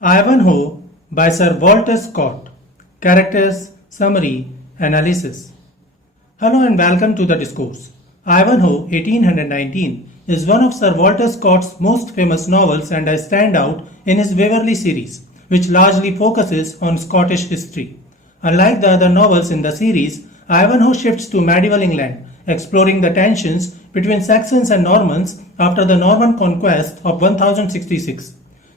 Ivanhoe by Sir Walter Scott. Characters, Summary, Analysis. Hello and welcome to the discourse. Ivanhoe 1819 is one of Sir Walter Scott's most famous novels and a standout in his Waverley series, which largely focuses on Scottish history. Unlike the other novels in the series, Ivanhoe shifts to medieval England, exploring the tensions between Saxons and Normans after the Norman Conquest of 1066.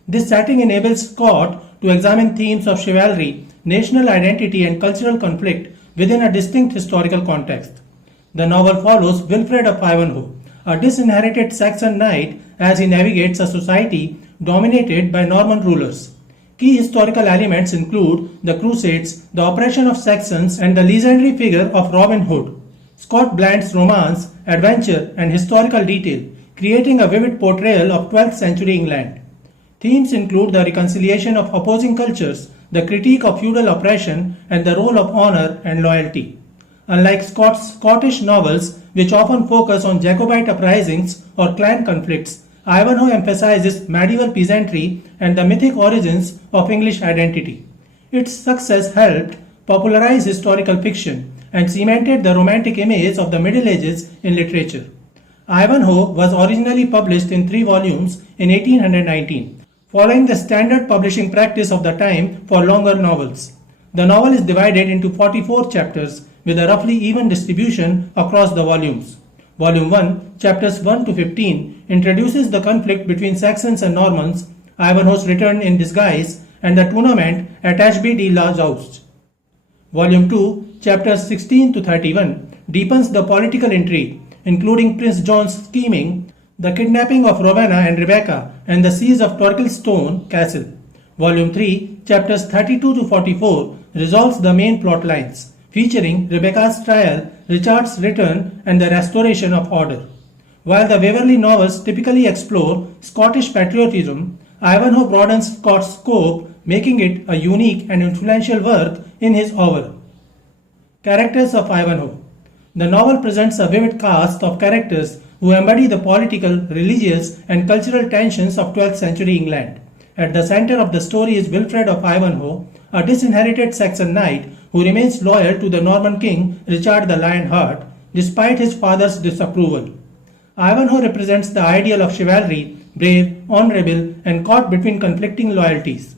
This setting enables Scott to examine themes of chivalry, national identity, and cultural conflict within a distinct historical context. The novel follows Wilfred of Ivanhoe, a disinherited Saxon knight, as he navigates a society dominated by Norman rulers. Key historical elements include the Crusades, the oppression of Saxons, and the legendary figure of Robin Hood. Scott blends romance, adventure, and historical detail, creating a vivid portrayal of 12th century England. Themes include the reconciliation of opposing cultures, the critique of feudal oppression, and the role of honor and loyalty. Unlike Scott's Scottish novels, which often focus on Jacobite uprisings or clan conflicts, Ivanhoe emphasizes medieval peasantry and the mythic origins of English identity. Its success helped popularize historical fiction and cemented the romantic image of the Middle Ages in literature. Ivanhoe was originally published in 3 volumes in 1819. Following the standard publishing practice of the time for longer novels. The novel is divided into 44 chapters with a roughly even distribution across the volumes. Volume 1, chapters 1 to 15, introduces the conflict between Saxons and Normans, Ivanhoe's return in disguise, and the tournament at Ashby de la Joust. Volume 2, chapters 16 to 31, deepens the political intrigue, including Prince John's scheming, the kidnapping of Rowena and Rebecca, and the siege of Torquilstone Castle. Volume 3, chapters 32 to 44, resolves the main plot lines, featuring Rebecca's trial, Richard's return, and the restoration of order. While the Waverley novels typically explore Scottish patriotism, Ivanhoe broadens Scott's scope, making it a unique and influential work in his hour. Characters of Ivanhoe. The novel presents a vivid cast of characters who embody the political, religious, and cultural tensions of 12th century England. At the center of the story is Wilfred of Ivanhoe, a disinherited Saxon knight who remains loyal to the Norman king Richard the Lionheart despite his father's disapproval. Ivanhoe represents the ideal of chivalry, brave, honorable, and caught between conflicting loyalties.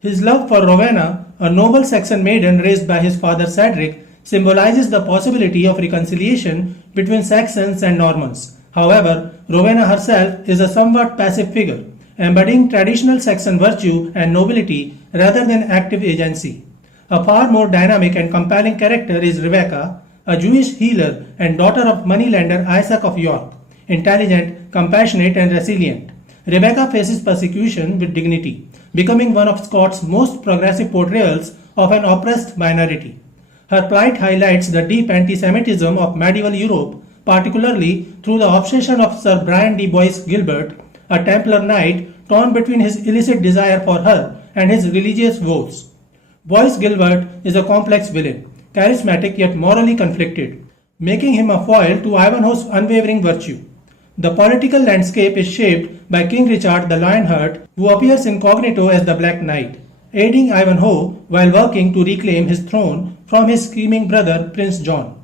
His love for Rowena, a noble Saxon maiden raised by his father Cedric, symbolizes the possibility of reconciliation between Saxons and Normans. However, Rowena herself is a somewhat passive figure, embodying traditional Saxon virtue and nobility rather than active agency. A far more dynamic and compelling character is Rebecca, a Jewish healer and daughter of moneylender Isaac of York, intelligent, compassionate, and resilient. Rebecca faces persecution with dignity, becoming one of Scott's most progressive portrayals of an oppressed minority. Her plight highlights the deep anti-Semitism of medieval Europe, particularly through the obsession of Sir Brian de Bois Gilbert, a Templar knight torn between his illicit desire for her and his religious vows. Bois Gilbert is a complex villain, charismatic yet morally conflicted, making him a foil to Ivanhoe's unwavering virtue. The political landscape is shaped by King Richard the Lionheart, who appears incognito as the Black Knight, aiding Ivanhoe while working to reclaim his throne from his scheming brother Prince John.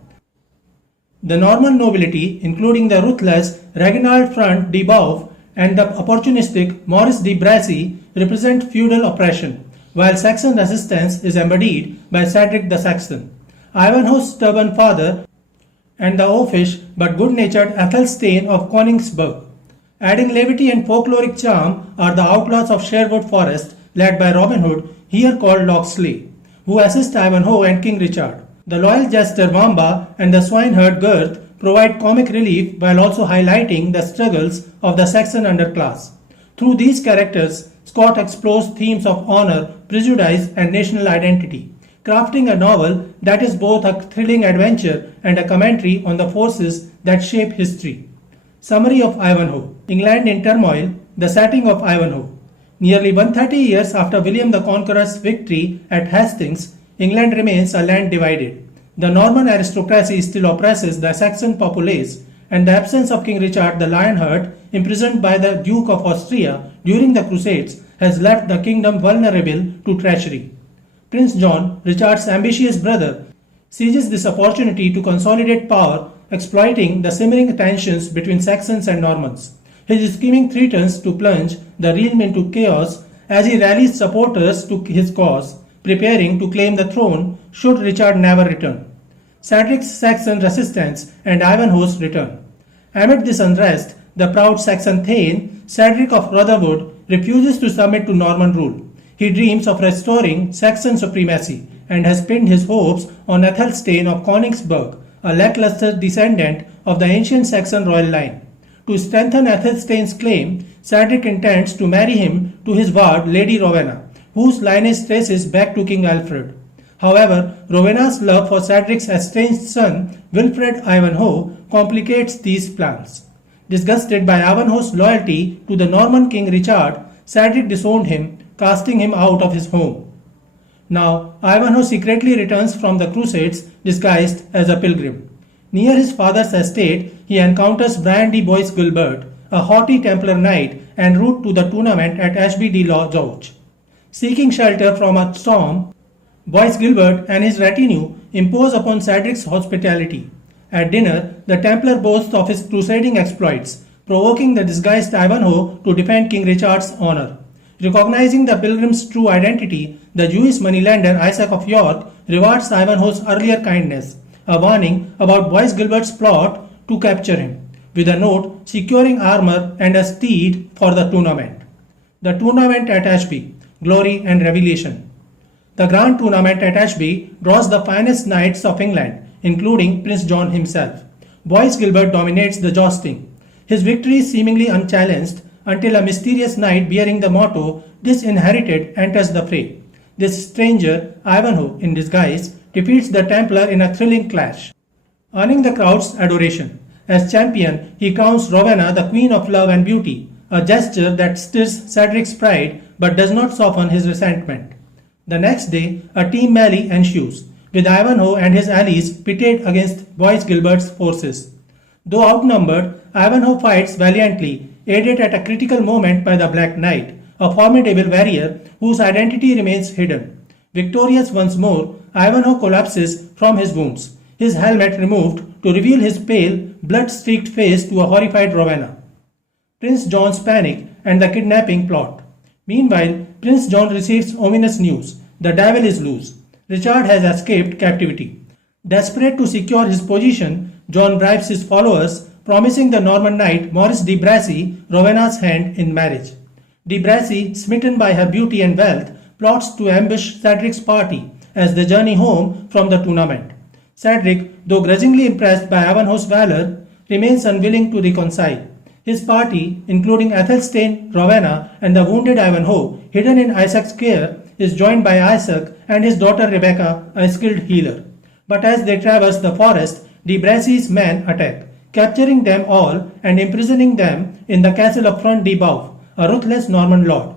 The Norman nobility, including the ruthless Reginald Front de Boeuf and the opportunistic Maurice de Bracy, represent feudal oppression, while Saxon resistance is embodied by Cedric the Saxon, Ivanhoe's stubborn father, and the oafish but good-natured Athelstane of Königsberg. Adding levity and folkloric charm are the outlaws of Sherwood Forest, led by Robin Hood, here called Locksley, who assist Ivanhoe and King Richard. The loyal jester Wamba and the swineherd Gurth provide comic relief while also highlighting the struggles of the Saxon underclass. Through these characters, Scott explores themes of honor, prejudice, and national identity, crafting a novel that is both a thrilling adventure and a commentary on the forces that shape history. Summary of Ivanhoe. England in turmoil, the setting of Ivanhoe. Nearly 130 years after William the Conqueror's victory at Hastings, England remains a land divided. The Norman aristocracy still oppresses the Saxon populace, and the absence of King Richard the Lionheart, imprisoned by the Duke of Austria during the Crusades, has left the kingdom vulnerable to treachery. Prince John, Richard's ambitious brother, seizes this opportunity to consolidate power, exploiting the simmering tensions between Saxons and Normans. His scheming threatens to plunge the realm into chaos as he rallies supporters to his cause, preparing to claim the throne should Richard never return. Cedric's Saxon resistance and Ivanhoe's return. Amid this unrest, the proud Saxon Thane, Cedric of Rotherwood, refuses to submit to Norman rule. He dreams of restoring Saxon supremacy and has pinned his hopes on Athelstane of Königsberg, a lackluster descendant of the ancient Saxon royal line. To strengthen Athelstane's claim, Cedric intends to marry him to his ward Lady Rowena, whose lineage traces back to King Alfred. However, Rowena's love for Cedric's estranged son, Wilfred of Ivanhoe, complicates these plans. Disgusted by Ivanhoe's loyalty to the Norman king Richard, Cedric disowned him, casting him out of his home. Now, Ivanhoe secretly returns from the Crusades disguised as a pilgrim. Near his father's estate, he encounters Brian de Bois Guilbert, a haughty Templar knight en route to the tournament at Ashby de la Zouch. Seeking shelter from a storm, Bois Guilbert and his retinue impose upon Cedric's hospitality. At dinner, the Templar boasts of his crusading exploits, provoking the disguised Ivanhoe to defend King Richard's honor. Recognizing the pilgrim's true identity, the Jewish moneylender Isaac of York rewards Ivanhoe's earlier kindness, a warning about Bois Guilbert's plot to capture him, with a note securing armor and a steed for the tournament. The tournament at Ashby, glory and revelation. The grand tournament at Ashby draws the finest knights of England, including Prince John himself. Bois Guilbert dominates the jousting, his victory seemingly unchallenged until a mysterious knight bearing the motto "Disinherited" enters the fray. This stranger, Ivanhoe in disguise, defeats the Templar in a thrilling clash, earning the crowd's adoration. As champion, he crowns Rowena the Queen of Love and Beauty, a gesture that stirs Cedric's pride but does not soften his resentment. The next day, a team melee ensues, with Ivanhoe and his allies pitted against Bois Guilbert's forces. Though outnumbered, Ivanhoe fights valiantly, aided at a critical moment by the Black Knight, a formidable warrior whose identity remains hidden. Victorious once more, Ivanhoe collapses from his wounds, his helmet removed to reveal his pale, blood-streaked face to a horrified Rowena. Prince John's panic and the kidnapping plot. Meanwhile, Prince John receives ominous news. The devil is loose. Richard has escaped captivity. Desperate to secure his position, John bribes his followers, promising the Norman knight Maurice de Bracy Rowena's hand in marriage. De Bracy, smitten by her beauty and wealth, plots to ambush Cedric's party as they journey home from the tournament. Cedric, though grudgingly impressed by Ivanhoe's valor, remains unwilling to reconcile. His party, including Athelstane, Rowena, and the wounded Ivanhoe, hidden in Isaac's care, is joined by Isaac and his daughter Rebecca, a skilled healer. But as they traverse the forest, de Bracy's men attack, capturing them all and imprisoning them in the castle of Front de Boeuf, a ruthless Norman lord.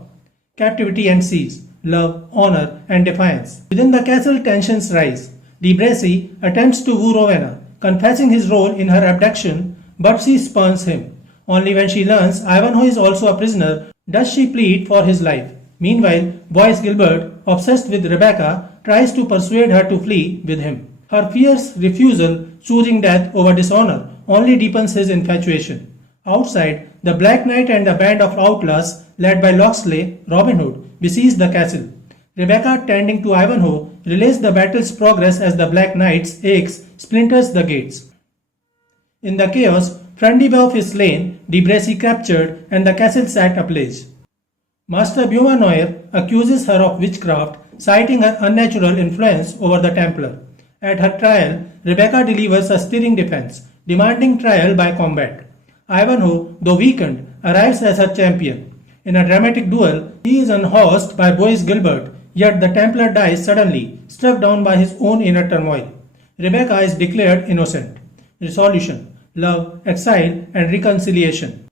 Captivity ensues, love, honor, and defiance. Within the castle, tensions rise. De Bracy attempts to woo Rowena, confessing his role in her abduction, but she spurns him. Only when she learns Ivanhoe is also a prisoner does she plead for his life. Meanwhile, Bois Guilbert, obsessed with Rebecca, tries to persuade her to flee with him. Her fierce refusal, choosing death over dishonor, only deepens his infatuation. Outside, the Black Knight and a band of outlaws, led by Locksley, Robin Hood, besiege the castle. Rebecca, tending to Ivanhoe, relays the battle's progress as the Black Knight's axe splinters the gates. In the chaos, Front de Boeuf is slain, de Bracy captured, and the castle set ablaze. Master Beaumanoir accuses her of witchcraft, citing her unnatural influence over the Templar. At her trial, Rebecca delivers a stirring defense, demanding trial by combat. Ivanhoe, though weakened, arrives as her champion. In a dramatic duel, he is unhorsed by Bois Guilbert, yet the Templar dies suddenly, struck down by his own inner turmoil. Rebecca is declared innocent. Resolution, love, exile, and reconciliation.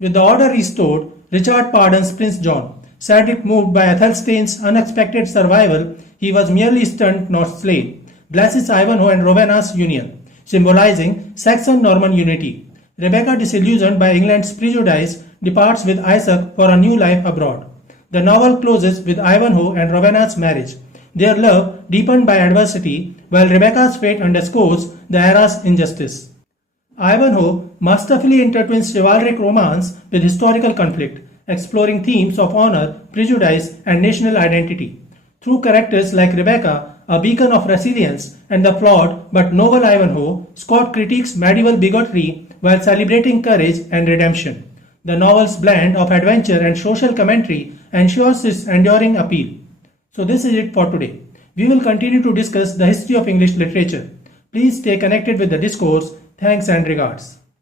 With the order restored, Richard pardons Prince John. Cedric, moved by Athelstane's unexpected survival, he was merely stunned, not slain, blesses Ivanhoe and Rowena's union, symbolizing Saxon-Norman unity. Rebecca, disillusioned by England's prejudice, departs with Isaac for a new life abroad. The novel closes with Ivanhoe and Rowena's marriage, their love deepened by adversity, while Rebecca's fate underscores the era's injustice. Ivanhoe masterfully intertwines chivalric romance with historical conflict, exploring themes of honor, prejudice, and national identity. Through characters like Rebecca, a beacon of resilience, and the flawed but noble Ivanhoe, Scott critiques medieval bigotry while celebrating courage and redemption. The novel's blend of adventure and social commentary ensures its enduring appeal. So this is it for today. We will continue to discuss the history of English literature. Please stay connected with the discourse. Thanks and regards.